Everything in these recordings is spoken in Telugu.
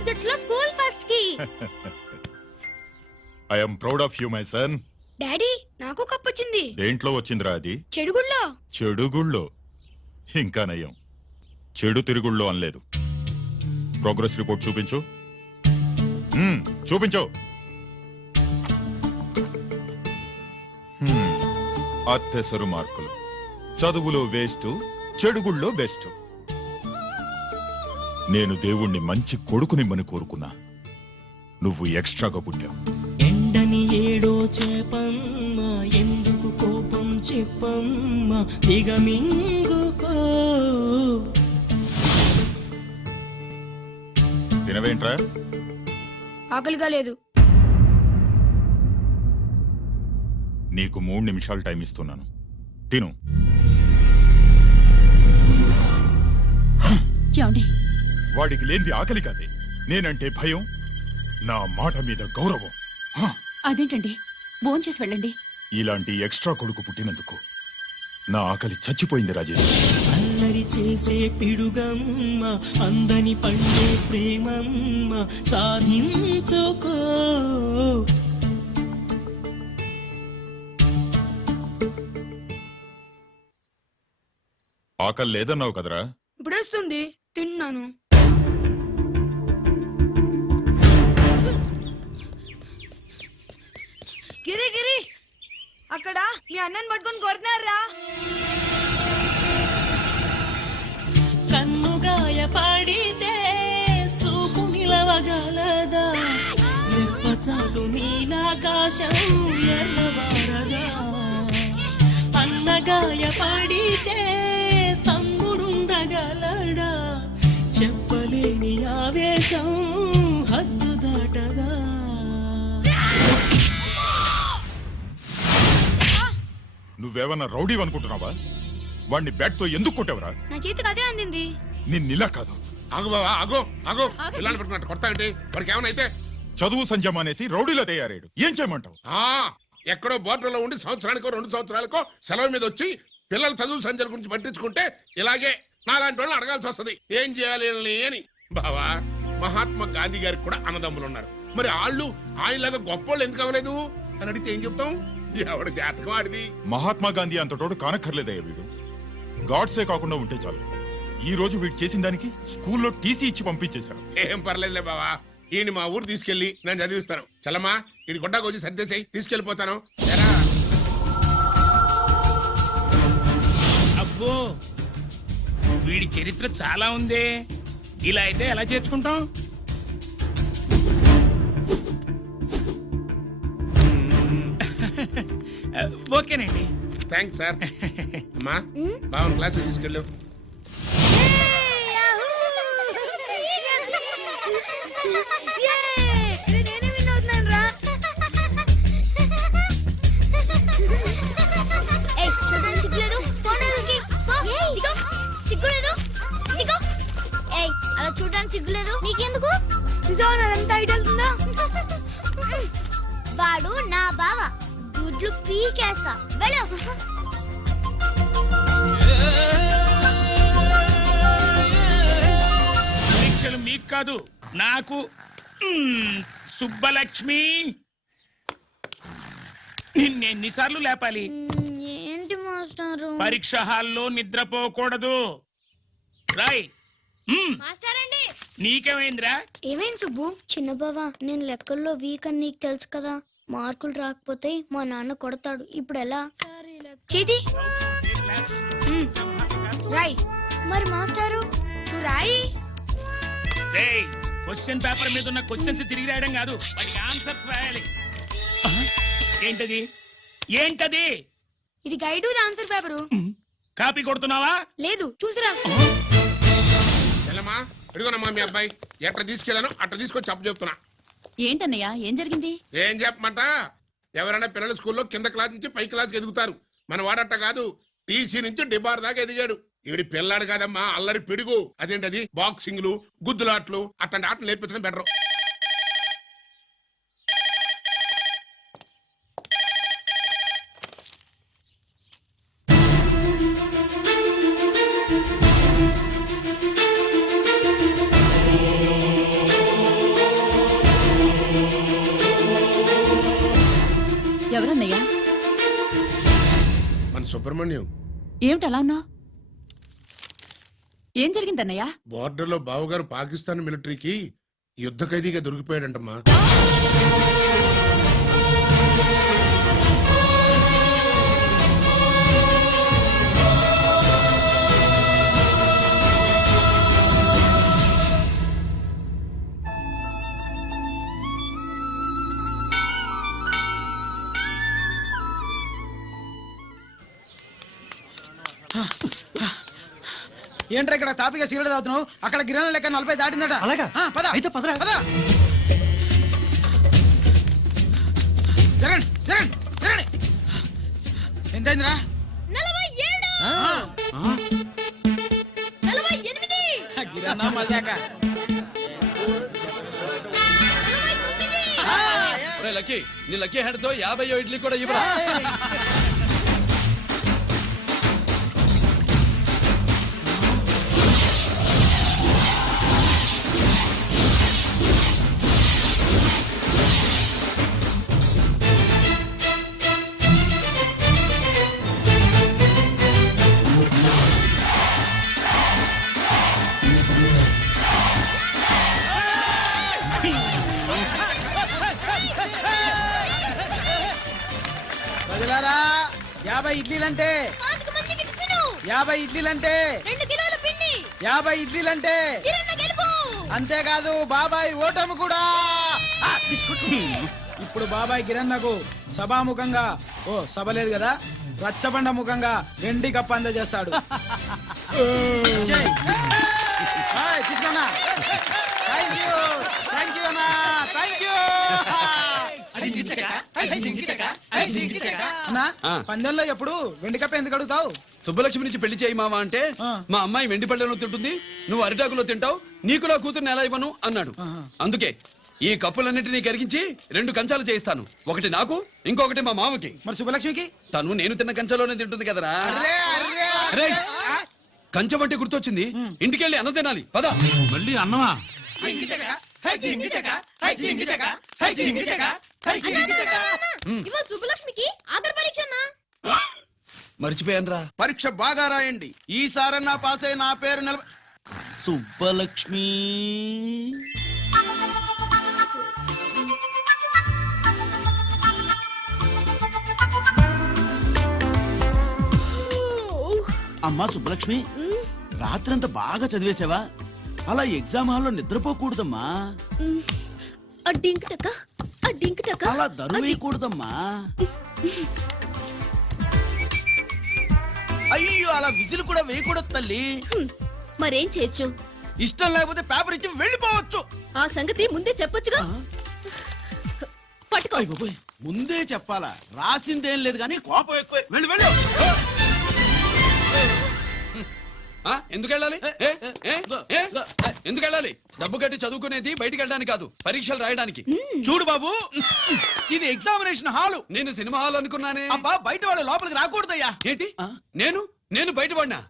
సబ్జెక్ట్స్ లో స్కూల్ ఫస్ట్ కి. I am proud of you my son. Daddy నాకు కప్ వచ్చింది. దేంట్లో వచ్చిందిరా అది? చెడుగుళ్ళో. చెడుగుళ్ళో? ఇంకా నయం, చెడు తిరుగుళ్ళో అనలేదు. ప్రోగ్రెస్ రిపోర్ట్ చూపించు. చూపించు. అత్తెసరు మార్కులు, చదువులో వేస్ట్, చెడుగుళ్ళో బెస్ట్. నేను దేవుణ్ణి మంచి కొడుకునిమ్మని కోరుకున్నా, నువ్వు ఎక్స్ట్రాగా పుట్టావు. ఎండని ఏడో చేపమ్మ, ఎందుకు కోపం చెప్పమ్మ, దిగమింగుకో. తినవేంట్రా? ఆకలిగా లేదు. నీకు 3 నిమిషాలు టైం ఇస్తున్నాను, తిను. వాడికి లేనిది ఆకలి కాదే, నేనంటే భయం, నా మాట మీద గౌరవం. అదేంటండి, భోంచేసి వెళ్ళండి. ఇలాంటి ఎక్స్ట్రా కొడుకు పుట్టినందుకు నా ఆకలి చచ్చిపోయింది రాజేష్. అల్లరి చేసే పిడుగమ్మ, అందని పండే ప్రేమమ్మ, సాధించుకో. ఆకలి లేదన్నావు కదరా? ఇప్పుడేస్తుంది, తిన్నాను. గిరి గిరి, అక్కడ మీ అన్నని పట్టుకొని కొడుతున్నారా? కన్నుగాయ పడితే చూపు నిలవగలదా, రెప్పచాటు నీలాకాశం ఎర్రవారదా. అన్నగాయ పడితే తమ్ముడుండగలడా, చెప్పలేని ఆవేశం హద్దు దాటదా. నువ్వేమన్నా రౌడీ అనుకుంటున్నావా? వాడిని బ్యాట్ తో ఎందుకు కొట్టావరా? నా చేతికి అదే అందింది. నిన్నిలా కాదు. ఆగు బావా, ఆగు ఆగు. పిల్లలు పెట్టుకున్నట్టు కొడతా అంటే వాడికి ఏమనైతే చదువు సంజమానేసి రౌడీలో తయారాడు. ఏం చేయమంటావు? ఎక్కడో బోర్డులో ఉండి సంవత్సరానికో 2 సంవత్సరాలకో సెలవు మీద వచ్చి పిల్లలు చదువు సంజల గురించి పట్టించుకుంటే ఇలాగే నాలాంటి వాళ్ళని అడగాల్సి వస్తుంది. ఏం చేయాలి అని. బావా, మహాత్మా గాంధీ గారికి కూడా అన్నదమ్ములు ఉన్నారు. మరి వాళ్ళు ఆయనలాగా గొప్పోళ్ళు ఎందుకు అవ్వలేదు అని అడిగితే ఏం చెప్తాం? ఎవడ జాతకం ఆడిది. మహాత్మా గాంధీ అంతటోడు కానక్కర్లేదయ్యా వీడు. గాడ్సే కాకుండా ఉంటే చాలు. ఈ రోజు వీడు చేసిన దానికి స్కూల్లో టీసీ ఇచ్చి పంపించేశారు. ఏం పర్లేదులే బావా, ఈయన మా ఊరు తీసుకెళ్లి నేను చదివిస్తాను. చలమా, ఈయన గొడ్డాకు వచ్చి సర్దేశాయి, తీసుకెళ్లిపోతాను. అబ్బో, వీడి చరిత్ర చాలా ఉందే. ఇలా అయితే ఎలా చేర్చుకుంటాం? ఓకేనండి, థ్యాంక్స్ సార్. అమ్మా, బావన్ క్లాస్ తీసుకెళ్ళు. అలా చూడడానికి సిగ్గులేదు నీకెందుకు? నిజంతా ఐడియా. వాడు నా బావ, గుడ్లు పీకేస్తా. వెళ్ళు. పరీక్షలు మీకు కాదు, నాకు. సుబ్బలక్ష్మి, నిన్నెన్నిసార్లు లేపాలి? ఏంటి మాస్టారు? పరీక్ష హాల్లో నిద్రపోకూడదు. రాయ్. మాస్టర్ అండి. నీకేమైందిరా? ఏమైంది సుబ్బు? చిన్న బావా, నేను లెక్కల్లో వీక్ అని నీకు తెలుసు కదా. మార్కులు రాకపోతే మా నాన్న కొడతాడు. ఇప్పుడు ఎలా? చేతి రాయ్. మరి మాస్టారు నువ్వు రాయి. క్వశ్చన్ పేపర్ మీద ఉన్న క్వశ్చన్స్ తిరిగి రాయడం కాదు, వాటికి ఆన్సర్స్ రాయాలి. ఏంటది? ఏంటది? ఇది గైడ్ ఆన్సర్ పేపరు. కాపీ కొడుతున్నావా? లేదు, చూసి రాసుకో. ఇదిగోనమ్మా మీ అబ్బాయి. ఎట్లా తీసుకెళ్ళాను అట్లా తీసుకొచ్చి అప్పు చెప్తున్నా. ఏంటన్నయ్య, ఏం జరిగింది? ఏం చెప్పమంట? ఎవరైనా పిల్లల స్కూల్లో కింద క్లాస్ నుంచి పై క్లాస్కి ఎదుగుతారు. మన వాడట్ట కాదు, టీసీ నుంచి డిబార్ దాకా ఎదిగాడు. ఇవిడి పిల్లాడు కాదమ్మా, అల్లరి పిడుగు. అదేంటది, బాక్సింగ్లు, గుద్దులాట్లు, అట్లాంటి ఆటలు నేర్పించడం బెటర్. మన సుబ్రహ్మణ్యం ఏమిటి అలా ఉన్నావు? ఏం జరిగిందన్నయ్య? బోర్డర్లో బావగారు పాకిస్తాన్ మిలిటరీకి యుద్ధ ఖైదీగా దొరికిపోయాడంటమ్మా. ఏంట్రా ఇక్కడ తాపిగా సిగరెట్ తాగుతున్నావు? అక్కడ గిరాణ లెక్క 40 దాటిందట. అలాగా? పద అయితే పదరా. పద. జరగండి జరగండి జరగండి. ఎంతైందిరా? 47. గిరాణా మజాక. లక్కీ నీ లక్కీ హెడ్ తో 50 ఇడ్లీ కూడా ఇవ్వరా. ప్రజలారా 50 ఇడ్లీలంటే 50 ఇడ్లీలంటే 50 ఇడ్లీలంటే అంతేకాదు బాబాయ్ ఓటమి కూడా. ఇప్పుడు బాబాయ్ గిరన్నకు సభాముఖంగా సభ లేదు కదా, రచ్చబండ ముఖంగా వెండి కప్ప అందజేస్తాడు. తీసుకున్నా. థ్యాంక్ యూ అన్నా, థ్యాంక్ యూ. అన్నా, పందెంలో ఎప్పుడు వెండి కప్ప ఎందుకు అడుగుతావు? సుబ్బలక్ష్మి నుంచి పెళ్లి చేయి మావా అంటే మా అమ్మాయి వెండి పళ్ళెలో తింటుంది, నువ్వు అరిటాకులో తింటావు, నీకు నా కూతుర్ని ఎలా ఇవ్వను అన్నాడు. అందుకే ఈ కప్పులన్నిటినీ కరిగించి 2 కంచాలు చేయిస్తాను. ఒకటి నాకు, ఇంకొకటి మా మామకి. మరి శుభలక్ష్మికి? తను నేను తిన్న కంచంలోనే తింటుంది కదరా. రేయ్, కంచం అంటే గుర్తొచ్చింది, ఇంటికెళ్ళి అన్నం తినాలి. పద. మళ్ళీ అన్నమా? సుబ్బలక్ష్మికి ఆఖరి పరీక్ష. మర్చిపోయాను రా. పరీక్ష బాగా రాయండి, ఈసారన్నా పాస్ అయి నా పేరు సుబ్బలక్ష్మి. అమ్మా సుబ్బలక్ష్మి, రాత్రంతా బాగా చదివేశావా? అలా ఎగ్జామ్ హాల్లో నిద్రపోకూడదమ్మా. అలా దరువు వేయకూడదమ్మా. అయ్యో, అలా విజిల్ కూడా వేయకూడదు తల్లి. మరేం చేయొచ్చు? ఇష్టం లేకపోతే పేపర్ ఇచ్చి వెళ్ళిపోవచ్చు. ఆ సంగతి ముందే చెప్పొచ్చుగా. పట్టుకో. అయ్య బాబోయ్, ముందే చెప్పాలా? రాసిందేం లేదు కానీ కోపం ఎక్కువ. వెళ్ళు వెళ్ళు. ఎందుకు వెళ్ళాలి? ఎందుకు వెళ్ళాలి? డబ్బు కట్టి చదువుకునేది బయటికి వెళ్ళడానికి కాదు, పరీక్షలు రాయడానికి. చూడు బాబు, ఇది ఎగ్జామినేషన్ హాలు. నేను సినిమా హాల్ అనుకున్నానే. అబ్బా, బయట వాళ్ళు లోపలికి రాకూడదయ్యా. ఏంటి? నేను బయటపడినా?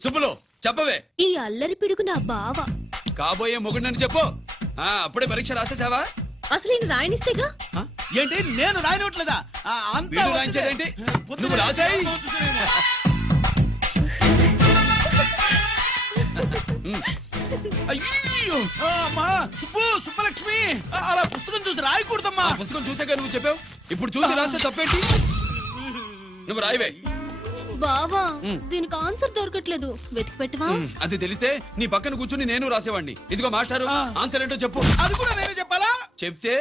సుబ్బులు చెప్పవే. ఈ అల్లరి పిడుగు నా బావ. కాబోయే మొగుడినని చెప్పు. అప్పుడే పరీక్ష రాసేసావా? అసలు నేను రాయనిస్తేగా. ఏంటి, నేను రాయనట్లేదా? వీడు రాయించేదేంటి? నువ్వు రాసాయి. అయ్యో, అమ్మా సుబ్బలక్ష్మి, అలా పుస్తకం చూసి రాయకూడదమ్మా. పుస్తకం చూసాక నువ్వు చెప్పావు, ఇప్పుడు చూసి రాస్తే తప్పేంటి? నువ్వు రాయవే. బావా, దీనికి ఆన్సర్ దొరకట్లేదు, వెతికి పెట్టవా? అది తెలిస్తే నీ పక్కన కూర్చుని నేను రాసేవాడిని. ఇదిగో మాస్టారు, ఆన్సర్ ఏంటో చెప్పు. అది కూడా నేనే చెప్పాలా? చెప్తే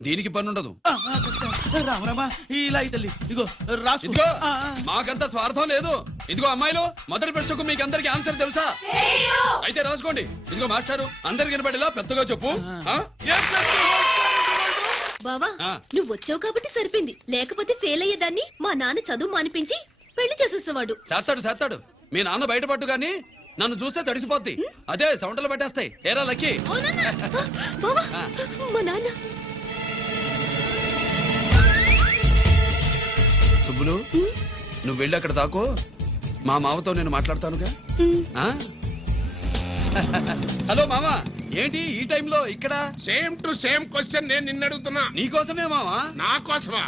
దీనికి పనుండదు. రామరామా, ఇలా తల్లి, ఇదిగో రాసుకో. ఇదిగో, మాకంత స్వార్థం లేదు. ఇదిగో అమ్మాయిలు, మొదటి ప్రశ్నకు మీకు అందరికి ఆన్సర్ తెలుసా? అయితే రాసుకోండి. ఇదిగో మాస్టారు, అందరికి వినపడేలా పెద్దగా చెప్పు. బావా, నువ్వు వచ్చావు కాబట్టి సరిపోయింది, లేకపోతే ఫెయిల్ అయ్యేదాన్ని. మా నాన్న చదువు మానిపించి పెళ్లి చేసేసేవాడు. చేస్తాడు. మీ నాన్న బయటపడ్డు గాని నన్ను చూస్తే తడిసిపోద్ది. అదే సౌంటలు పట్టేస్తాయి. ఏరా లక్కీ. బావా, మా నాన్న. సుబ్బులు, నువ్వు వెళ్ళి అక్కడ దాకో, మా మామతో నేను మాట్లాడతానుగా. హలో మామ, ఏంటి ఈ టైంలో ఇక్కడ? సేమ్ టు సేమ్ క్వశ్చన్ నేను నిన్ను అడుగుతున్నా. నీకోసమే మావా. నా కోసమా?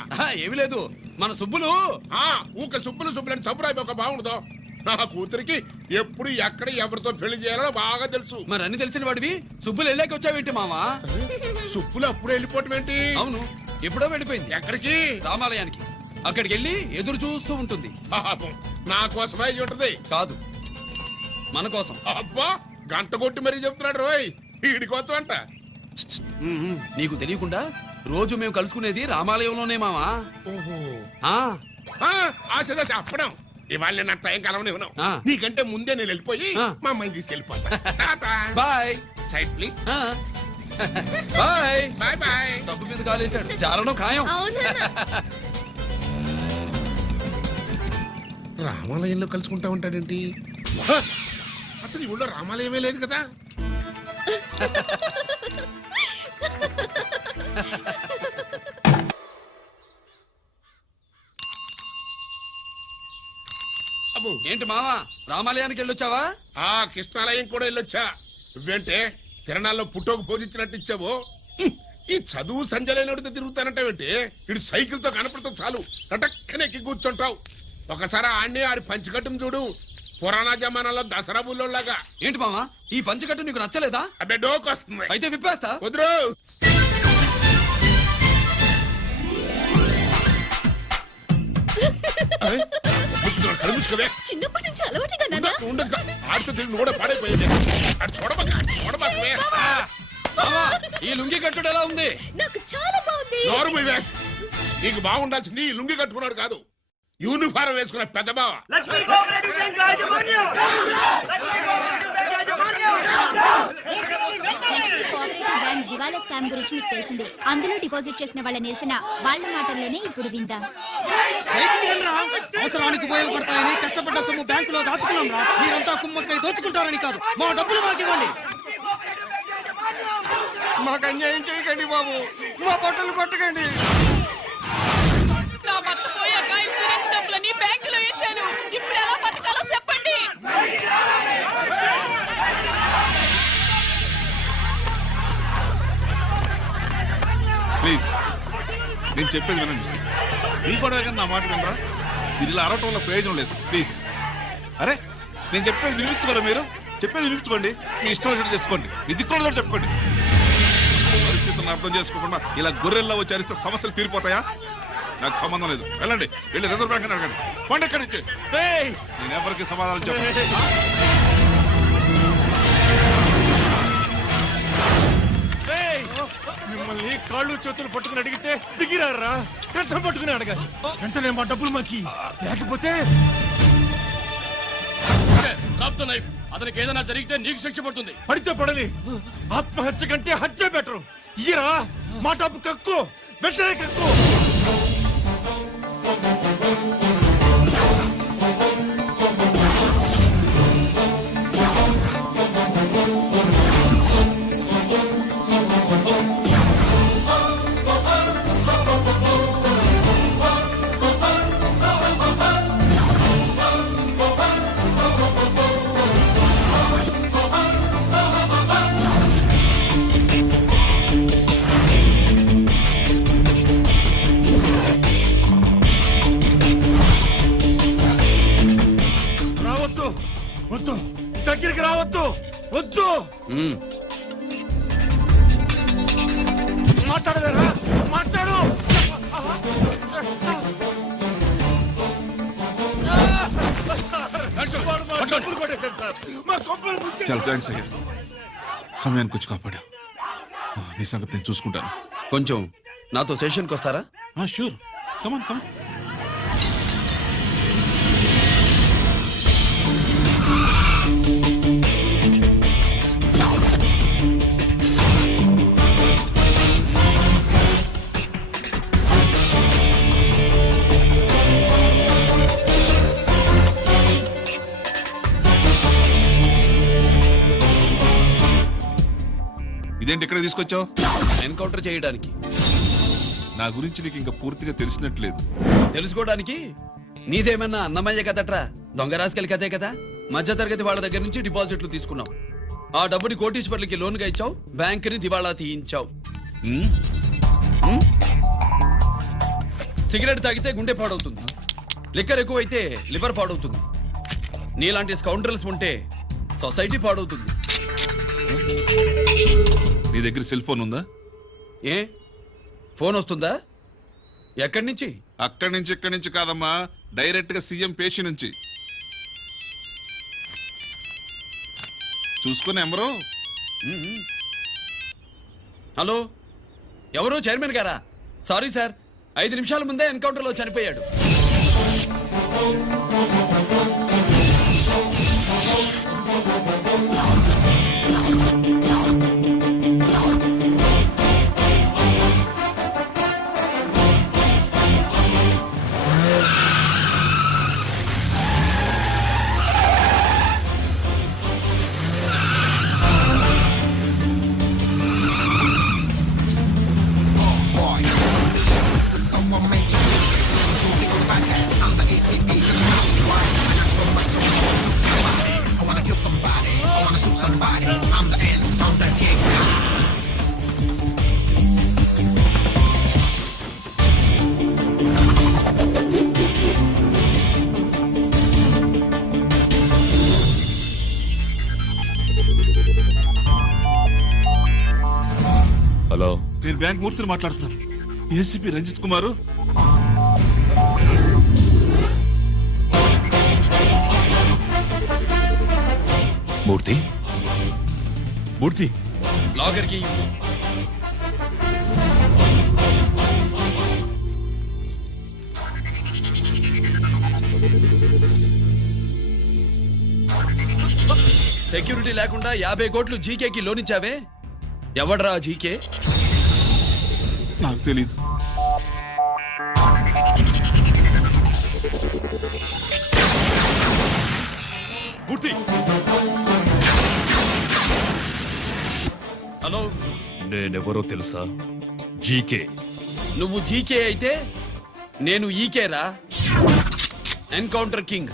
ఏమి లేదు, మన సుబ్బులు ఊక సుబ్బులు సుబ్బులని సబ్బురాయి ఒక బాగుండదు. నా కూతురికి ఎప్పుడు ఎక్కడ ఎవరితో పెళ్లి చేయాలో బాగా తెలుసు. మరి అన్ని తెలిసిన వాడివి సుబ్బులు వెళ్ళాక వచ్చావేంటి మావా? సుబ్బులు అప్పుడు వెళ్ళిపోవటం ఏంటి? అవును, ఎప్పుడో వెళ్ళిపోయింది. ఎక్కడికి? రామాలయానికి. అక్కడికి వెళ్ళి ఎదురు చూస్తూ ఉంటుంది. పాపం, నా కోసమే అయి ఉంటది. కాదు, మన కోసం. అబ్బా, గంట కొట్టి మరీ చెప్తున్నాడు రోయ్, వీడి కోసం అంట. నీకు తెలియకుండా రోజు మేము కలుసుకునేది రామాలయంలోనే మావా. ఓహో, ఆ, ఆశ అప్పడం. ఇవాళ నేను నా టైం కలవని ఉన్నావు. నీకంటే ముందే నేను వెళ్ళిపోయి మా అమ్మాయిని తీసుకెళ్ళిపోతా. Bye. Side please. Bye. Bye bye. సబ్బు మీద కాలేశాడు, చాలడం ఖాయం. రామాలయంలో కలుసుకుంటా ఉంటాడేంటి? హ! అసలు ఈ ఊళ్ళో రామాలయమే లేదు కదా. అబ్బో, ఏంటి మావా, రామాలయానికి వెళ్ళొచ్చావా? కృష్ణాలయం కూడా వెళ్ళొచ్చా. నువ్వేంటే తిరణాల్లో పుట్టోకు పూజించినట్టు ఇచ్చావు. ఈ చదువు సంజలైనడితో తిరుగుతానంటావేంటి? ఇటు సైకిల్ తో కనపడతావు చాలు కటక్కన ఎక్కి కూర్చుంటావు. ఒకసారి ఆడిని ఆడి పంచికట్టును చూడు, పురాణ జమానాలో దసరా బుల్లోలాగా. ఏంటి మావా, ఈ పంచకట్టు నీకు నచ్చలేదా? అబ్బే, డోకు వస్తుంది. అయితే విప్పేస్తా. కుదురు. చిన్నప్పటి నుంచి అలవాటుగా ఆడితో తిరిగి కూడా పాడైపోయింది. అటు చూడబాకవే. మావా, ఈ లుంగి కట్టుడు ఎలా ఉంది? నాకు చాలా బాగుంది. నోరు మూయవే. నీకు బాగుండాల్సింది ఈ లుంగి కట్టుకున్నాడు కాదు, యూనిఫారం వేసుకున్న పెద్ద బావ. బ్యాంక్ దివాలా స్కామ్ గురించి మీకు తెలిసిందే. అందులో డిపాజిట్ చేసిన వాళ్ళని వేసిన వాళ్ళ మాటల్లోనే ఇప్పుడు విందాం. అవసరానికి ఉపయోగపడతాయని కష్టపడ్డ సొమ్ము బ్యాంకులో దాచుకున్నాం రా. మీరంతా కుమ్మక్కై దోచుకుంటారని కాదు, మా డబ్బులు మాకు ఇవ్వండి. మాకు అన్యాయం చేయకండి బాబు, మా బట్టలు కొట్టకండి. నా భర్త పోయాక ఇన్సూరెన్స్ డబ్బులని బ్యాంకులో వేశాను. ఇప్పుడు ఎలా బతకాలో చెప్పండి. ప్లీజ్, నేను చెప్పేది వినండి. మీ కూడా నా మాట వినరా? మీరు ఇలా అరవటం వల్ల ప్రయోజనం లేదు. ప్లీజ్. అరే, నేను చెప్పేది వినిపించుకోరా? మీరు చెప్పేది వినిపించుకోండి, మీ ఇష్టం వచ్చినట్టు చేసుకోండి, మీ దిక్కులో చెప్పుకోండి. పరిస్థితులను అర్థం చేసుకోకుండా ఇలా గొర్రెల్లో వచ్చి అరిస్తే సమస్యలు తీరిపోతాయా? నాకు సంబంధం లేదు. వెళ్ళండి, వెళ్ళి రిజర్వ్ బ్యాంక్ అని అడగండి. పండి ఎక్కడి నుంచి. నేను ఎవరికి సమాధానం చెప్పండి. మిమ్మల్ని కాళ్ళు చేతులు పట్టుకుని అడిగితే దిగిరారా? కష్టం పట్టుకుని అడగాలి. వెంటనే మా డబ్బులు మాకి, లేకపోతే అతనికి ఏదైనా జరిగితే నీకు శిక్ష పడుతుంది. పడితే పడని, ఆత్మహత్య కంటే హత్య బెటరు. ఇయ్యరా మా డబ్బు, కక్కు, వెంటనే కక్కు. వద్దు, దగ్గరికి రావద్దు, వద్దు. మాట్లాడవేరా? మాట్లాడు. చాలా థ్యాంక్స్ అయ్యా, సమయానికి వచ్చి కాపాడా. నీ సంగతి నేను చూసుకుంటాను. కొంచెం నాతో సెషన్కి వస్తారా? షూర్, కమాన్ కమాన్. ఇదేంటి ఇక్కడ తీసుకొచ్చావు? ఎన్కౌంటర్ చేయడానికి. నా గురించి నీకు ఇంకా పూర్తిగా తెలిసినట్లేదు. తెలుసుకోవడానికి నీదేమన్నా అన్నమయ్య కదట్రా, దొంగ రాసుకెళ్ళి కదే కదా. మధ్యతరగతి వాళ్ళ దగ్గర నుంచి డిపాజిట్లు తీసుకున్నాం. ఆ డబ్బుని కోటీశ్వర్లకి లోన్గా ఇచ్చావు, బ్యాంకుని దివాళా తీయించావు. సిగరెట్ తాగితే గుండె పాడవుతుంది, లిక్కర్ ఎక్కువైతే లివర్ పాడవుతుంది. నీలాంటి స్కౌండ్రల్స్ ఉంటే సొసైటీ పాడవుతుంది. నీ దగ్గర సెల్ ఫోన్ ఉందా? ఏ ఫోన్ వస్తుందా? ఎక్కడి నుంచి? అక్కడి నుంచి ఇక్కడి నుంచి కాదమ్మా, డైరెక్ట్ గా సీఎం పేషి నుంచి. చూసుకుని ఎవరు? హలో, ఎవరు? చైర్మన్ గారా? సారీ సార్, 5 నిమిషాల ముందే ఎన్కౌంటర్లో చనిపోయాడు. హలో, నేను బ్యాంక్ మూర్తిని మాట్లాడుతున్నాను. ఏసీపీ రంజిత్ కుమారు. మూర్తి, మూర్తి, లాగర్కి సెక్యూరిటీ లేకుండా 50 కోట్లు జీకేకి లోన్ ఇచ్చావే, ఎవడ్రా జీకే? నాకు తెలీదు. మూర్తి, హలో, నేనెవరో తెలుసా? జీకే. నువ్వు జీకే అయితే నేను ఈకేరా, ఎన్కౌంటర్ కింగ్.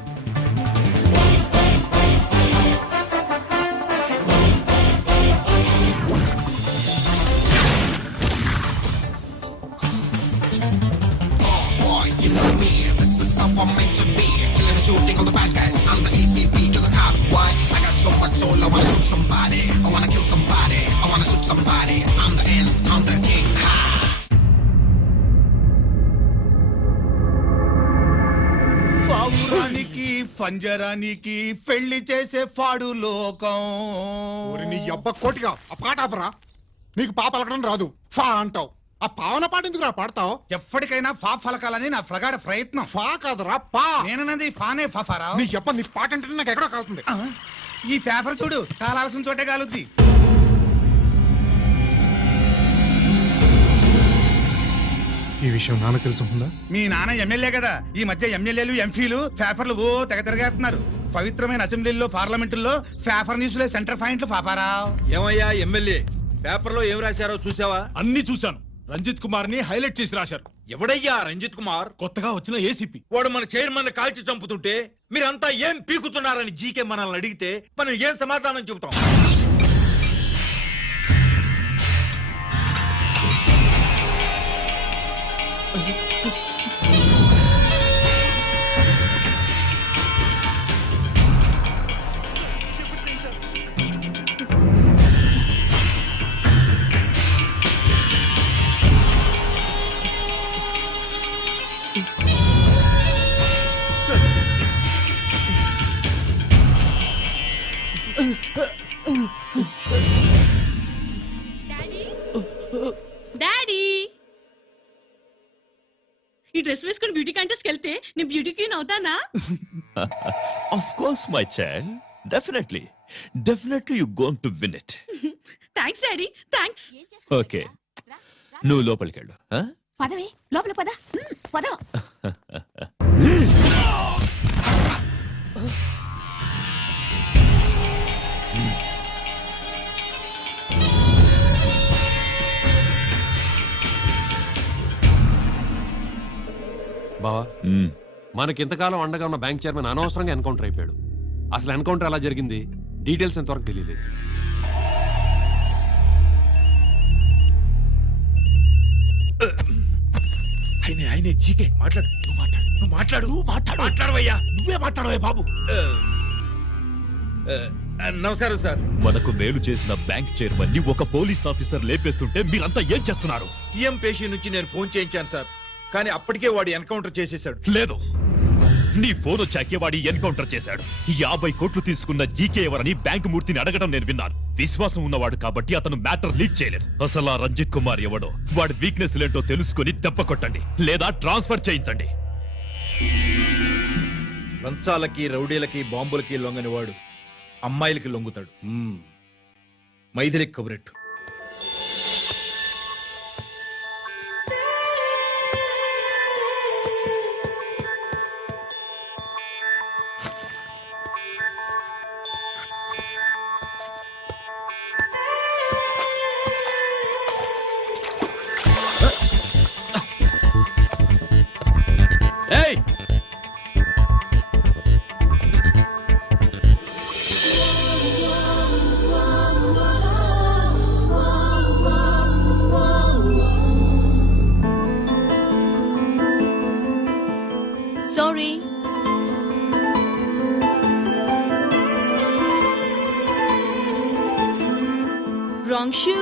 పావురానికి పంజరానికి పెళ్లి చేసే ఫాడు లోకం. నీ అబ్బ కోటిగా ఆ పాట ఆపరా. నీకు పాప పలకడం రాదు, ఫా అంటావు. ఆ పావన పాట ఎందుకు రా పాడతావు? ఎప్పటికైనా ఫా ఫలకాలని నా ప్రగాఢ ప్రయత్నం. ఫా కాదురా పా. నేనన్నది ఫానే ఫాఫారా. నీ అబ్బ నీ పాట అంటే నాకు ఎక్కడో కాలుతుంది. ఈ పేపర్ చూడు, కాలాల్సిన చోటే కాలుద్ది. ఈ విషయం నాన్న తెలుసుకుందా? మీ నాన్న ఎమ్మెల్యే కదా, ఈ మధ్య ఎమ్మెల్యేలు ఎంపీలు పేపర్లు ఓ తెగ తిరగేస్తున్నారు. పవిత్రమైన అసెంబ్లీల్లో పార్లమెంటుల్లో పేపర్ న్యూస్లే సెంటర్ పాయింట్లు ఫాఫారా. ఏమయ్యా ఎమ్మెల్యే, పేపర్లో ఏం రాశారో చూసావా? అన్ని చూశాను. రంజిత్ కుమార్ ని హైలైట్ చేసి రాశారు. ఎవడయ్యా రంజిత్ కుమార్? కొత్తగా వచ్చిన ఏసీపీ. వాడు మన చైర్మన్ కాల్చి చంపుతుంటే మీరంతా ఏం పీకుతున్నారని జీకే మనల్ని అడిగితే మనం ఏం సమాధానం చెబుతాం? డాడీ, ఈ డ్రెస్ వేసుకుని బ్యూటీ కాంటెస్ట్ వెళ్తే నేను బ్యూటీ క్వీన్ అవుతానా? Of course, my child. Definitely. Definitely you're going to win it. Thanks daddy, thanks. Okay. నువ్వు లోపలికి వెళ్ళు. పదవే, లోపల పద. పద. బావా, మనకి ఇంతకాలం అండగా ఉన్న బ్యాంక్ చైర్మన్ అనవసరంగా ఎన్కౌంటర్ అయిపోయాడు. అసలు ఎన్కౌంటర్ ఎలా జరిగింది? డీటెయిల్స్ ఎంతవరకు తెలియలేదు. ఆయనే జీకే మాట్లాడు. నువ్వు మాట్లాడవయ్యా. నువ్వే మాట్లాడవయ్యా బాబు. నమస్కారం సార్. మనకు మేలు చేసిన బ్యాంక్ చైర్మన్ ని ఒక పోలీస్ ఆఫీసర్ లేపేస్తుంటే మీరంతా ఏం చేస్తున్నారు? సీఎం పేషి నుంచి నేను ఫోన్ చేయించాను సార్, కానీ అప్పటికే వాడు ఎన్కౌంటర్ చేసేసాడు. లేదు, నీ ఫోన్ వచ్చాకే వాడి ఎన్కౌంటర్ చేశాడు. 50 కోట్లు తీసుకున్న జీకే ఎవరని బ్యాంకు మూర్తిని అడగడం నేను విన్నాను. విశ్వాసం ఉన్నవాడు కాబట్టి అతను మ్యాటర్ లీక్ చేయలేదు. అసలు ఆ రంజిత్ కుమార్ ఎవడో, వాడి వీక్నెస్ ఏంటో తెలుసుకుని దెబ్బ కొట్టండి, లేదా ట్రాన్స్ఫర్ చేయించండి. లంచాలకి, రౌడీలకి, బాంబులకి లొంగని వాడు అమ్మాయిలకి లొంగుతాడు. మైథిలికి కబురెట్టు. ఏయ్, sorry. Wrong shoe.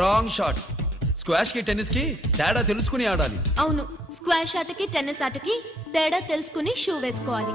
Wrong shot. Squash కి టెన్నిస్ కి తేడా తెలుసుకుని ఆడాలి. అవును, స్క్వాష్ ఆటకి టెన్నిస్ ఆటకి తేడా తెలుసుకుని షూ వేసుకోవాలి.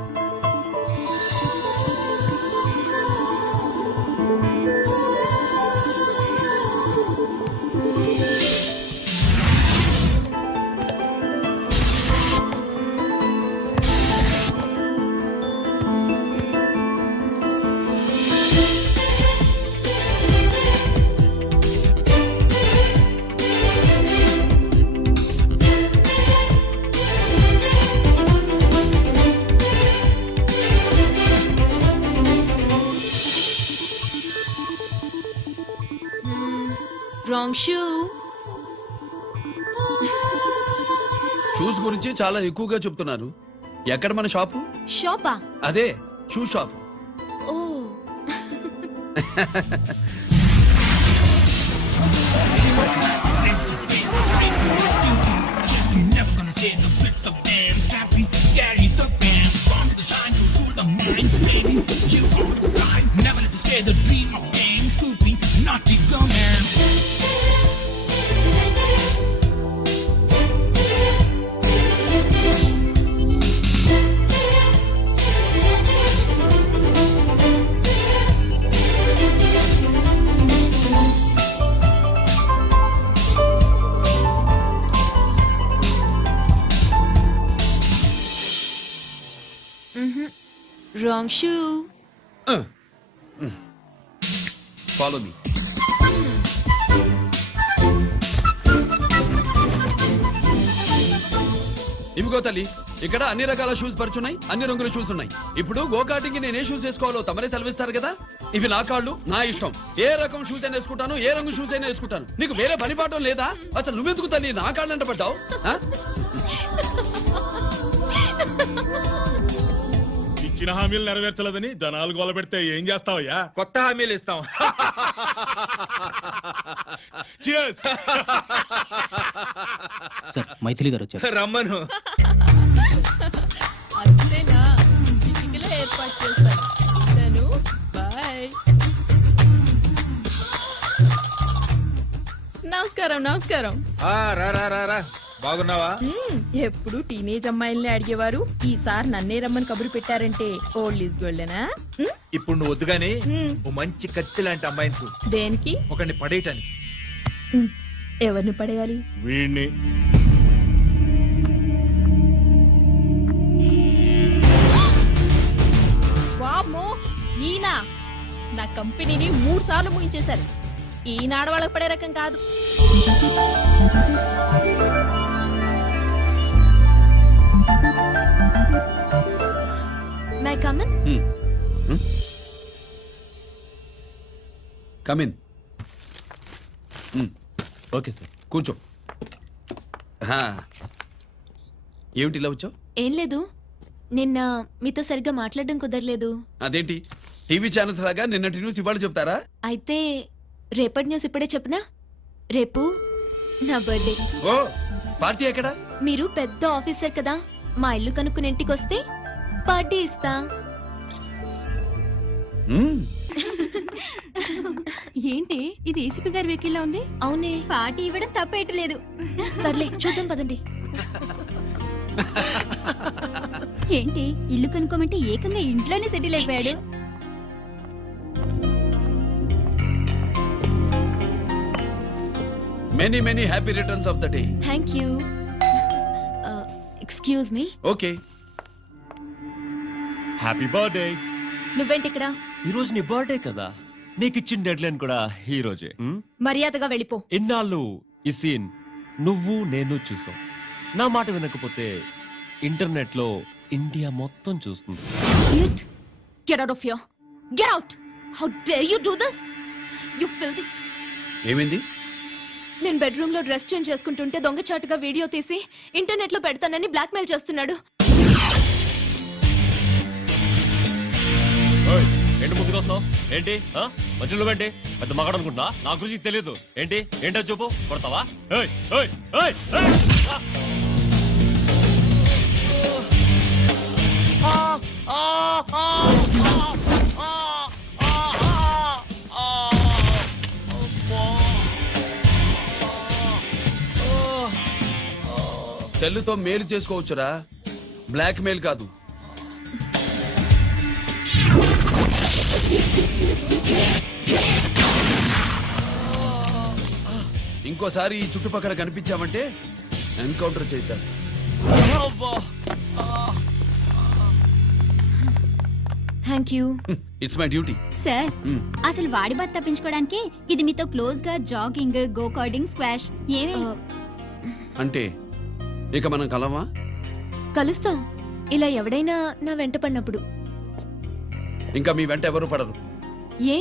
Wrong shoe. షూస్ గురించి చాలా ఎక్కువగా చెప్తున్నారు. ఎక్కడ మన షాపు? షాపా? అదే షూ షాప్. ఓ, రాంగ్ షూ. Follow me. ఇవిగో తల్లి, ఇక్కడ అన్ని రకాల షూస్ పరుచున్నాయి, అన్ని రంగుల షూస్ ఉన్నాయి. ఇప్పుడు గోకాటింగ్ కి నేను ఏ షూస్ వేసుకోవాలో తమరే సెలవిస్తారు కదా. ఇవి నా కాళ్ళు, నా ఇష్టం. ఏ రకం షూస్ అయినా వేసుకుంటాను, ఏ రంగు షూస్ అయినా వేసుకుంటాను. నీకు వేరే పని పాఠం లేదా? అసలు నువ్వెందుకు తల్లి నా కాళ్ళు అంట పడ్డావు? ఇచ్చిన హామీలు నెరవేర్చలేదని జనాలు గోల పెడితే ఏం చేస్తావయ్యా? కొత్త హామీలు ఇస్తాం. Cheers! సార్ మైథిలి గారు వచ్చారు. రమ్మను. అంతేనా? చిటికలో ఏర్పాటు చేస్తాను. నేను బాయ్. నమస్కారం. నమస్కారం. రా రా రా రా. బాగున్నావా? ఎప్పుడు టీనేజ్ అమ్మాయిల్ని అడిగేవారు, ఈసారి నన్నే రమ్మని కబురు పెట్టారంటే ఓల్డ్ ఈజ్ గోల్డెనా? ఇప్పుడు నువ్వు వద్దుగాని ఓ మంచి కత్తి లాంటి అమ్మాయిని చూడు. దేనికి? ఒకరిని పడేయటానికి. ఎవరిని పడేయాలి? వీణ్ణి. వామ్మో, ఈయన నా కంపెనీని 3 సార్లు ముగించేశారు. ఈయన ఆడవాళ్ళకి పడే రకం కాదు. My come on. Come in. Okay sir. కూర్చో. ఏమిటి ఇలా వచ్చావు? ఏం లేదు, నిన్న మీతో సరిగ్గా మాట్లాడడం కుదరలేదు. అదేంటి, టీవీ ఛానల్స్ లాగా నిన్నటి న్యూస్ ఇవాళ చెప్తారా? అయితే రేపటి న్యూస్ ఇప్పుడే చెప్పనా? రేపు నా బర్త్డే. ఓ, పార్టీ ఎక్కడ? మీరు పెద్ద ఆఫీసర్ కదా, మా ఇల్లు కనుక్కుని ఇంటికి వస్తే పార్టీ ఇస్తా. ఏంటి ఇది ఏసీపీ గారి వెహికల్లా ఉంది? అవునే, పార్టీ ఇవ్వడం తప్పేయట్లేదు. సర్లే చూద్దాం పదండి. ఏంటి ఇల్లు కనుక్కోమంటే ఏకంగా ఇంట్లోనే సెటిల్ అయిపోయాడు. Many many happy returns of the day. Thank you. Excuse me. Okay. Happy birthday. నువ్వేంటి ఇక్కడ? ఈ రోజు నీ బర్త్డే కదా, నీకు ఇచ్చిన డెడ్ లైన్ కూడా ఈ రోజే. మర్యాదగా వెళ్ళిపో. ఇన్నాళ్ళు ఈ సీన్ నువ్వు నేను చూసాం. నా మాట వినకపోతే ఇంటర్నెట్ లో ఇండియా మొత్తం చూస్తుంది. Idiot! Get out of here. Get out! How dare you do this? You filthy. ఏమైంది? నేను బెడ్రూమ్ లో డ్రెస్ చేంజ్ చేసుకుంటుంటే దొంగచాటుగా వీడియో తీసి ఇంటర్నెట్ లో పెడతానని బ్లాక్మెయిల్ చేస్తున్నాడు. ఏంటి ముందుకు వస్తున్నావు? ఏంటి మధ్యలో ఏంటి పెద్ద మగాడు అనుకుంటున్నా? నా గురించి తెలియదు ఏంటి? ఏంటో చూపు, కొడతావా? ఏయ్, ఏయ్, ఏయ్, ఏయ్! సెల్లుతో మేలు చేసుకోవచ్చురా, బ్లాక్ మెయిల్ కాదు. ఇంకోసారి ఈ చుట్టుపక్కల కనిపించామంటే ఎన్కౌంటర్ చేసేస్తా. Thank you. It's my duty. Sir, అసలు వాడి బాధ తప్పించుకోవడానికి ఇది మీతో క్లోజ్ గా జాగింగ్, గో కార్డింగ్, స్క్వాష్ ఏమే అంటే ఇక మనం కలవా? కలుస్తాం, ఇలా ఎవడైనా నా వెంట పడినప్పుడు. ఇంకా మీ వెంట ఎవరు పడరు. ఏ